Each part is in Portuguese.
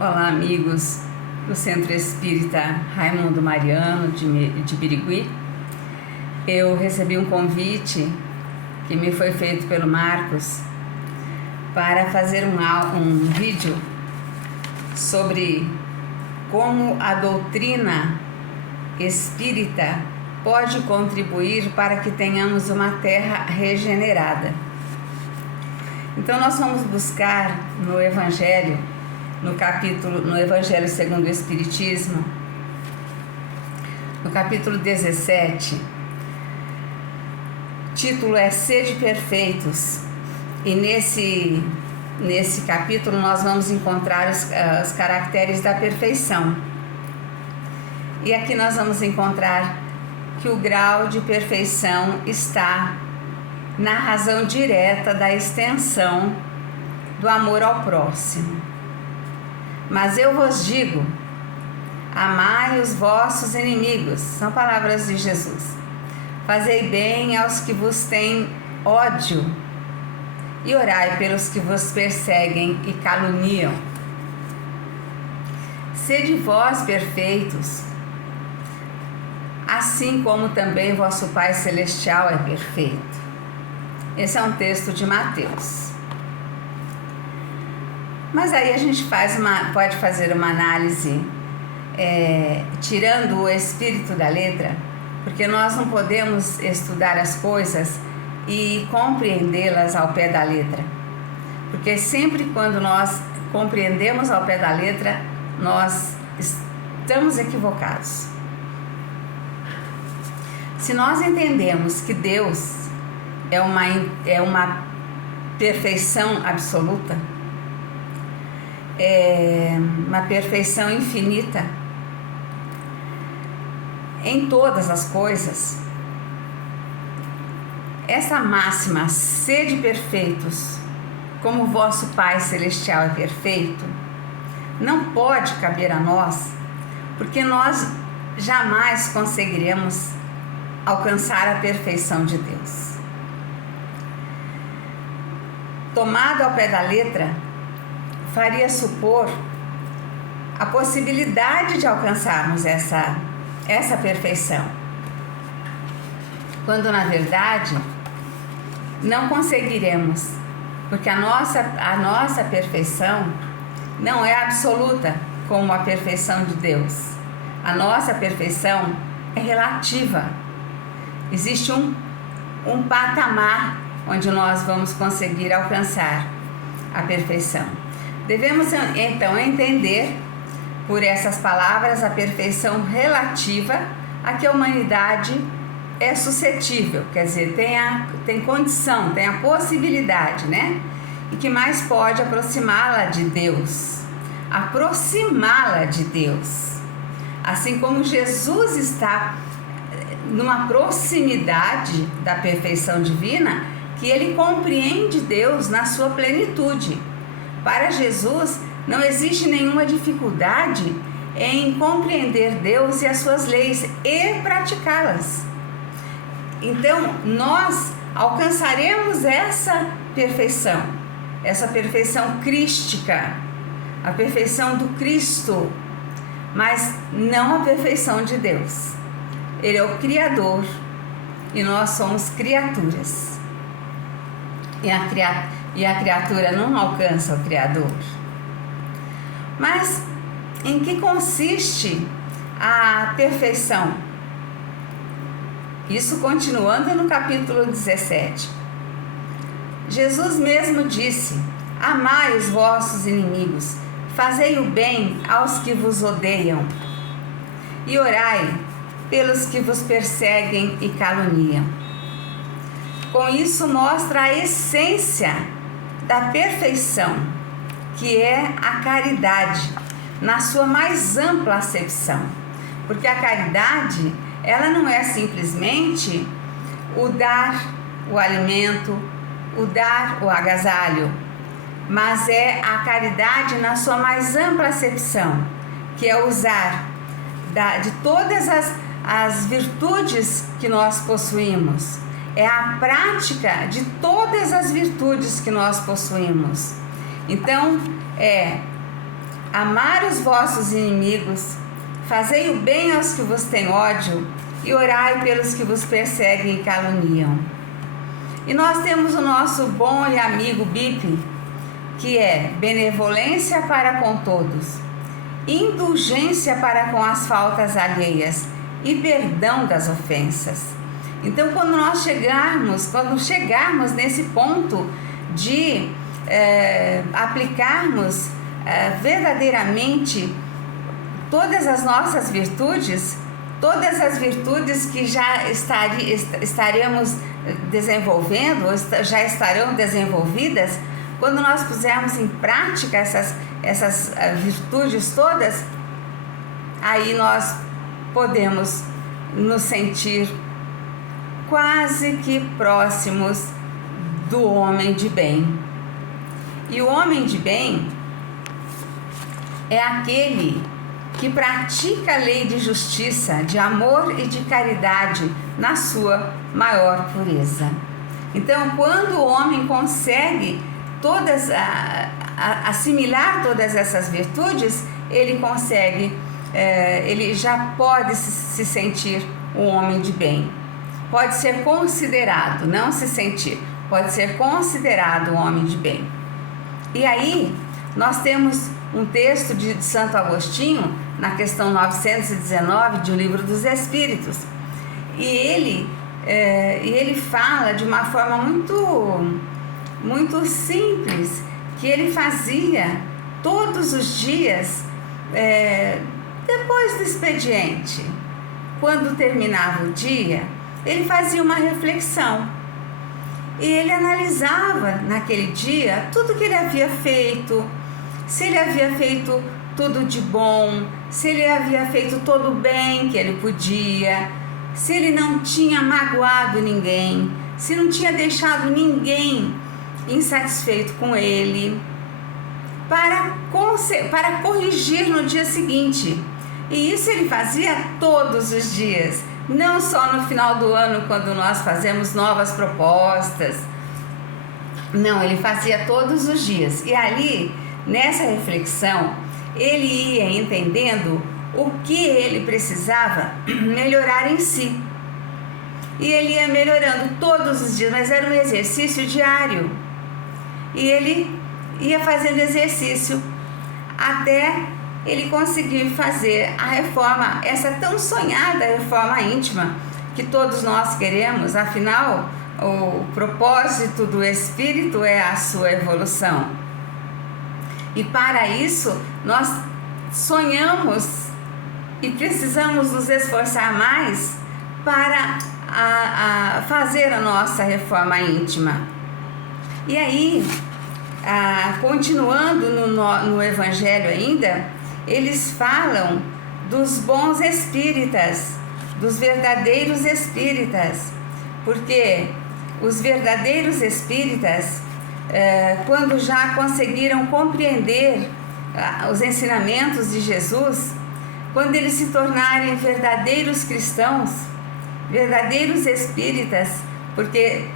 Olá, amigos do Centro Espírita Raimundo Mariano de Birigui. Eu recebi um convite que me foi feito pelo Marcos para fazer um vídeo sobre como a doutrina espírita pode contribuir para que tenhamos uma terra regenerada. Então nós vamos buscar no Evangelho, no Evangelho segundo o Espiritismo, no capítulo 17, o título é Sede Perfeitos, e nesse capítulo nós vamos encontrar os caracteres da perfeição. E aqui nós vamos encontrar que o grau de perfeição está na razão direta da extensão do amor ao próximo. Mas eu vos digo, amai os vossos inimigos, são palavras de Jesus. Fazei bem aos que vos têm ódio e orai pelos que vos perseguem e caluniam. Sede vós perfeitos, assim como também vosso Pai Celestial é perfeito. Esse é um texto de Mateus. Mas aí a gente pode fazer uma análise tirando o espírito da letra, porque nós não podemos estudar as coisas e compreendê-las ao pé da letra. Porque sempre quando nós compreendemos ao pé da letra, nós estamos equivocados. Se nós entendemos que Deus é uma perfeição absoluta, é uma perfeição infinita em todas as coisas, essa máxima, sede perfeitos, como o vosso Pai Celestial é perfeito, não pode caber a nós, porque nós jamais conseguiremos alcançar a perfeição de Deus. Tomado ao pé da letra, faria supor a possibilidade de alcançarmos essa perfeição, quando na verdade não conseguiremos, porque a nossa perfeição não é absoluta como a perfeição de Deus. A nossa perfeição é relativa. Existe um patamar onde nós vamos conseguir alcançar a perfeição. Devemos então entender por essas palavras a perfeição relativa a que a humanidade é suscetível, quer dizer, tem condição, tem a possibilidade, né? E que mais pode aproximá-la de Deus. Aproximá-la de Deus. Assim como Jesus está numa proximidade da perfeição divina, que ele compreende Deus na sua plenitude. Para Jesus, não existe nenhuma dificuldade em compreender Deus e as suas leis e praticá-las. Então, nós alcançaremos essa perfeição crística, a perfeição do Cristo, mas não a perfeição de Deus. Ele é o Criador e nós somos criaturas. E a criatura não alcança o Criador. Mas em que consiste a perfeição? Isso continuando no capítulo 17. Jesus mesmo disse: amai os vossos inimigos, fazei o bem aos que vos odeiam, e orai pelos que vos perseguem e caluniam. Com isso mostra a essência da perfeição, que é a caridade, na sua mais ampla acepção. Porque a caridade, ela não é simplesmente o dar o alimento, o dar o agasalho, mas é a caridade na sua mais ampla acepção, que é usar de todas as virtudes que nós possuímos, é a prática de todas as virtudes que nós possuímos. Então, amar os vossos inimigos, fazei o bem aos que vos têm ódio e orai pelos que vos perseguem e caluniam. E nós temos o nosso bom e amigo BIP, que é benevolência para com todos, indulgência para com as faltas alheias e perdão das ofensas. Então, quando chegarmos nesse ponto de aplicarmos verdadeiramente todas as nossas virtudes, todas as virtudes que já estaremos desenvolvendo, ou já estarão desenvolvidas, quando nós pusermos em prática essas virtudes todas, aí nós podemos nos sentir quase que próximos do homem de bem. E o homem de bem é aquele que pratica a lei de justiça, de amor e de caridade na sua maior pureza. Então, quando o homem consegue assimilar todas essas virtudes, ele consegue, ele já pode se sentir um homem de bem. Pode ser considerado, não se sentir, pode ser considerado um homem de bem. E aí, nós temos um texto de Santo Agostinho, na questão 919 de O Livro dos Espíritos, e ele fala de uma forma muito simples, que ele fazia todos os dias, depois do expediente. Quando terminava o dia, ele fazia uma reflexão e ele analisava naquele dia tudo que ele havia feito, se ele havia feito tudo de bom, se ele havia feito todo o bem que ele podia, se ele não tinha magoado ninguém, se não tinha deixado ninguém insatisfeito com ele, para corrigir no dia seguinte. E isso ele fazia todos os dias, não só no final do ano, quando nós fazemos novas propostas. Não, ele fazia todos os dias. E ali, nessa reflexão, ele ia entendendo o que ele precisava melhorar em si. E ele ia melhorando todos os dias, mas era um exercício diário. E ele ia fazendo exercício até ele conseguir fazer a reforma, essa tão sonhada reforma íntima que todos nós queremos. Afinal, o propósito do Espírito é a sua evolução. E para isso, nós sonhamos e precisamos nos esforçar mais para fazer a nossa reforma íntima. E aí, continuando no Evangelho ainda, eles falam dos bons espíritas, dos verdadeiros espíritas, porque os verdadeiros espíritas, quando já conseguiram compreender os ensinamentos de Jesus, quando eles se tornarem verdadeiros cristãos, verdadeiros espíritas, porque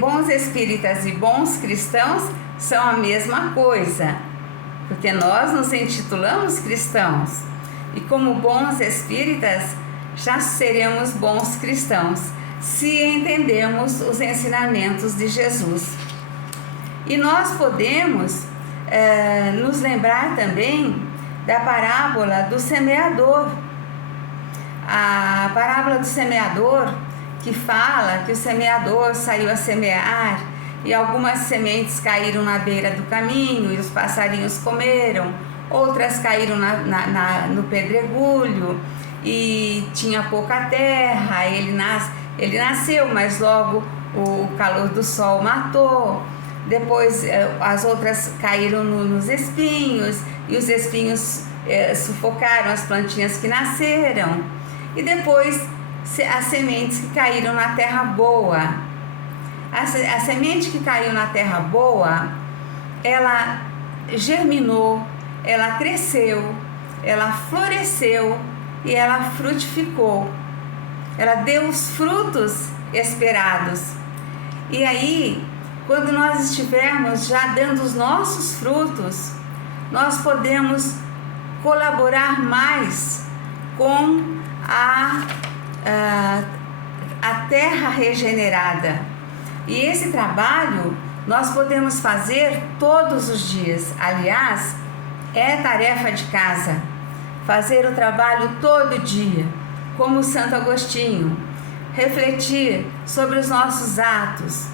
bons espíritas e bons cristãos são a mesma coisa, porque nós nos intitulamos cristãos, e como bons espíritas já seremos bons cristãos, se entendermos os ensinamentos de Jesus. E nós podemos nos lembrar também da parábola do semeador. A parábola do semeador, que fala que o semeador saiu a semear e algumas sementes caíram na beira do caminho e os passarinhos comeram, outras caíram no pedregulho e tinha pouca terra. Ele nasceu, mas logo o calor do sol matou. Depois as outras caíram nos espinhos e os espinhos sufocaram as plantinhas que nasceram. E depois as sementes que caíram na terra boa. A semente que caiu na terra boa, ela germinou, ela cresceu, ela floresceu e ela frutificou. Ela deu os frutos esperados. E aí, quando nós estivermos já dando os nossos frutos, nós podemos colaborar mais com a terra regenerada. E esse trabalho nós podemos fazer todos os dias. Aliás, é tarefa de casa, fazer o trabalho todo dia, como Santo Agostinho, refletir sobre os nossos atos,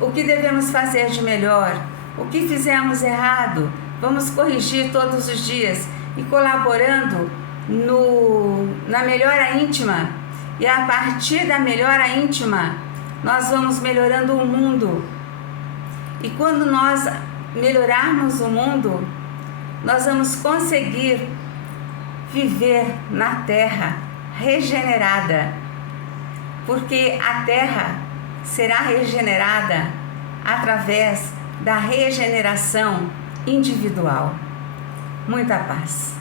o que devemos fazer de melhor, o que fizemos errado, vamos corrigir todos os dias e colaborando na melhora íntima. E a partir da melhora íntima, nós vamos melhorando o mundo. E quando nós melhorarmos o mundo, nós vamos conseguir viver na terra regenerada, porque a terra será regenerada através da regeneração individual. Muita paz.